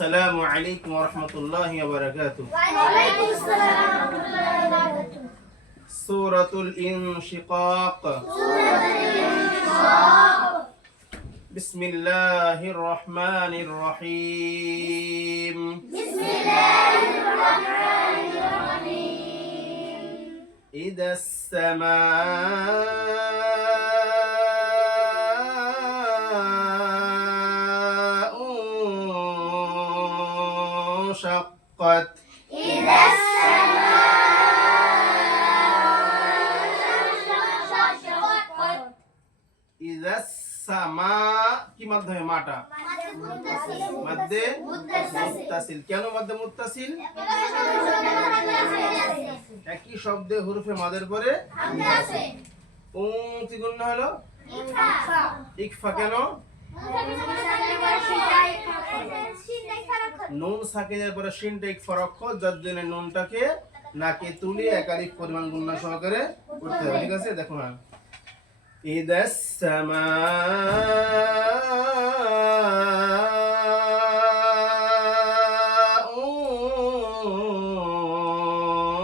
السلام عليكم ورحمة الله وبركاته. وعليكم السلام ورحمة الله وبركاته. سورة الانشقاق. بسم الله الرحمن الرحيم. بسم الله الرحمن الرحيم. إذا السماء انشقت إذا السماء انشقت إذا السماء কি মাধ্যমে মাটা মধ্যে মুত্তাসিল কেন মধ্যে মুত্তাসিল একই শব্দে হুরফে মাদের পরে উম কি গুণ হলো ইকফা কেন নুন সাকিনের পরে শিনটা ইকফা অক্ষর যার জন্য নুনটাকে নাকে তুলে একাধিক পরিমাণ গুণনা সহকারে করতে হবে ঠিক আছে দেখো না إذا السماء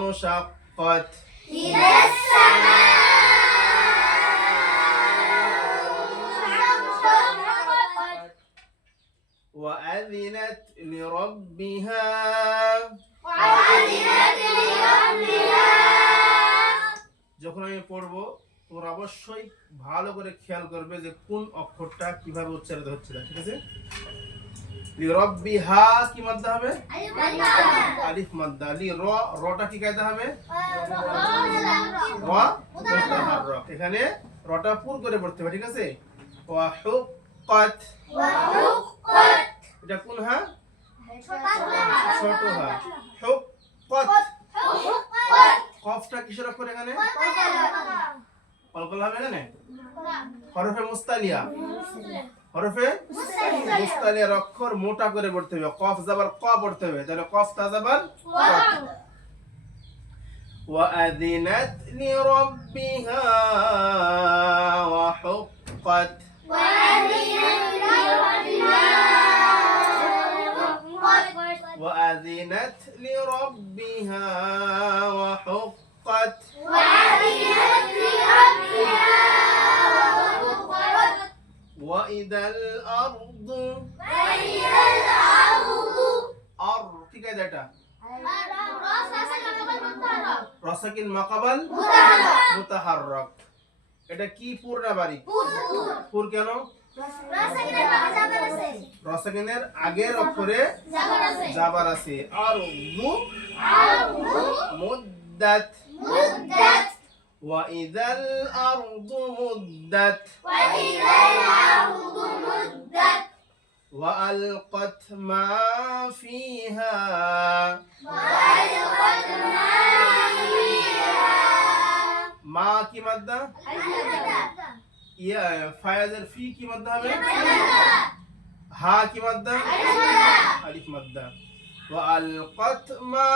انشقت وأذنت لربها وعدلت لربها যখন আমি পড়বো তোমরা অবশ্যই ভালো করে খেয়াল করবে যে কোন অক্ষরটা কিভাবে উচ্চারিত হচ্ছে না, ঠিক আছে লিরব্বিহা কি মাদ্দা হবে আলিফ মাদ্দা লি র রটা কি কায়দা হবে র মুতাহাররাক এখানে রটা পুর করে পড়তে হবে ঠিক আছে ওয়া হুক্কাত وحقت এটা কোন হা ছোট ছোট হা হুক্কাত حقت কফটা কিসের অক্ষর এখানে কলকল হবে এখানে হরফে মুস্তালিয়া হরফে মুস্তালিয়ার অক্ষর মোটা করে পড়তে হবে কফ জাবার ক পড়তে হবে তাহলে কফ তা জাবার وأذنت لربها وحقت وأذنت لربها وحقت وإذا الأرض أر ঠিক আছে এটা রসাকিন মাকাবাল মুতাহাররাক এটা কি পুর না বাড়ি পুর কেন রসাকিনের আগের অক্ষরে জাবার আছে আর মুদ্দাত وإذا الأرض مدت وألقت ما فيها মা কি মাদ্দা ইয়া ফায়াজের ফি কি মাদ্দা হবে হা কি মাদ্দা আলিফ মাদ্দা وألقت ما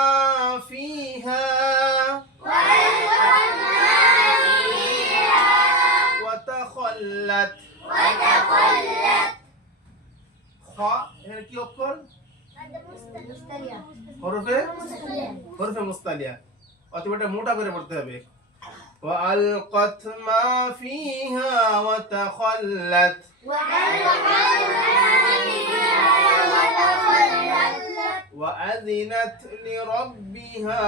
فيها وتخلت খ এখানে কি অক্ষর হরফে হরফে মুস্তালিয়া অথবা এটা মোটা করে পড়তে হবে وألقت ما فيها وتخلت وأذنت لربها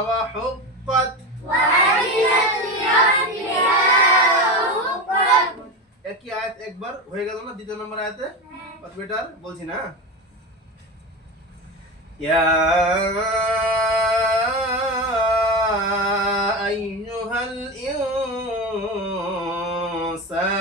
وحقت একই আয়াত একবার হয়ে গেল না দ্বিতীয় নম্বর আয়াতে অথবা এটার বলছি না ইয়া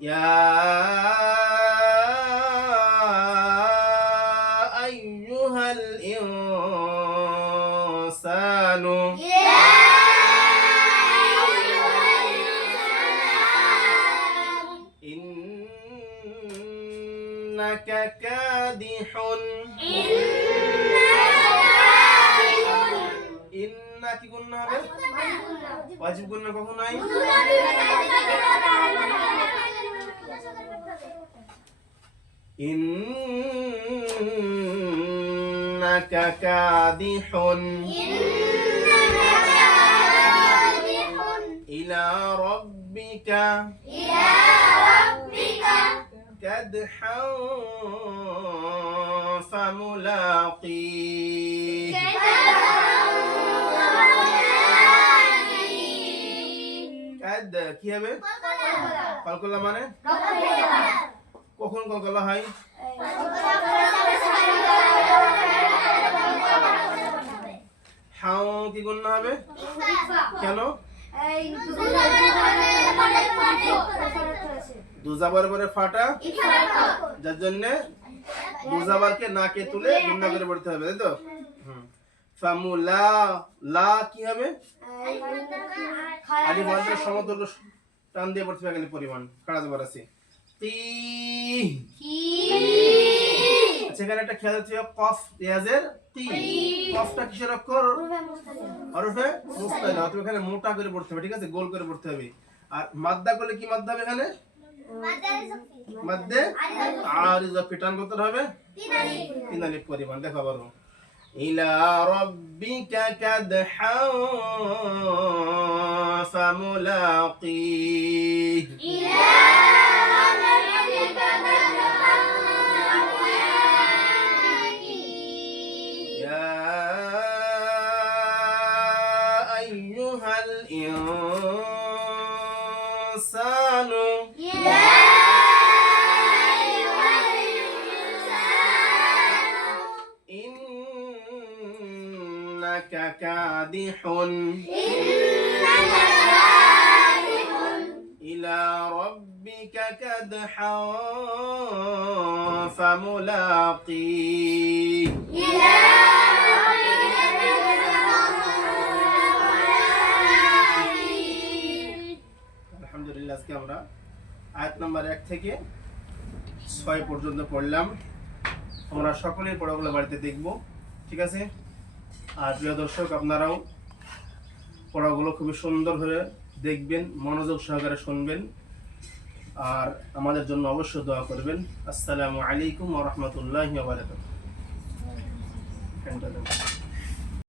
ইয়া أيها الإنسان يا أيها الإنسان إنك كادح ইন্না কি গুণ হবে ওয়াজিব গুণ কখন নাই ইন্নাকা কাদিহুন ইলা রাব্বিকা কাদহান ফামুলাকি কাদ কি হবে কলকলা মানে কখন কলকলা হয় হাও কি গুণ হবে? কেন? দুজাবার পরে ফাটা, যার দুজাবারকে নাকে তুলে করে পড়তে হবে, তাই তো? লা হবে? সমতুল্য টান দিয়ে পড়তে হবে পরিমাণ কারা জবর আছে সেখানে একটা খেয়াল হচ্ছে কফ রিয়াজের তি কফটা কিসের অক্ষর? হরফে মুস্তাইল অথবা এখানে মোটা করে পড়তে হবে ঠিক আছে? গোল করে পড়তে হবে। আর মাদ্দা করলে কি মাদ্দা হবে এখানে? মাদ্দে আর পিটান করতে হবে? তিন আলিফ। পরিমাণ। দেখো আবারও। إلى ربك كدحا فملاقيه. إلى ربك كدحا إنك كادح إلى ربك كدحا فملاقيه আলহামদুলিল্লাহ আজকে আমরা আয়াত নাম্বার এক থেকে ছয় পর্যন্ত পড়লাম আমরা সকলেই পড়াগুলো বাড়িতে দেখব ঠিক আছে আর প্রিয় দর্শক, আপনারাও পড়াগুলো খুবই সুন্দরভাবে দেখবেন, মনোযোগ সহকারে শুনবেন। আর আমাদের জন্য অবশ্যই দোয়া করবেন। আসসালামু আলাইকুম ওয়া রাহমাতুল্লাহি ওয়া বারাকাতুহু।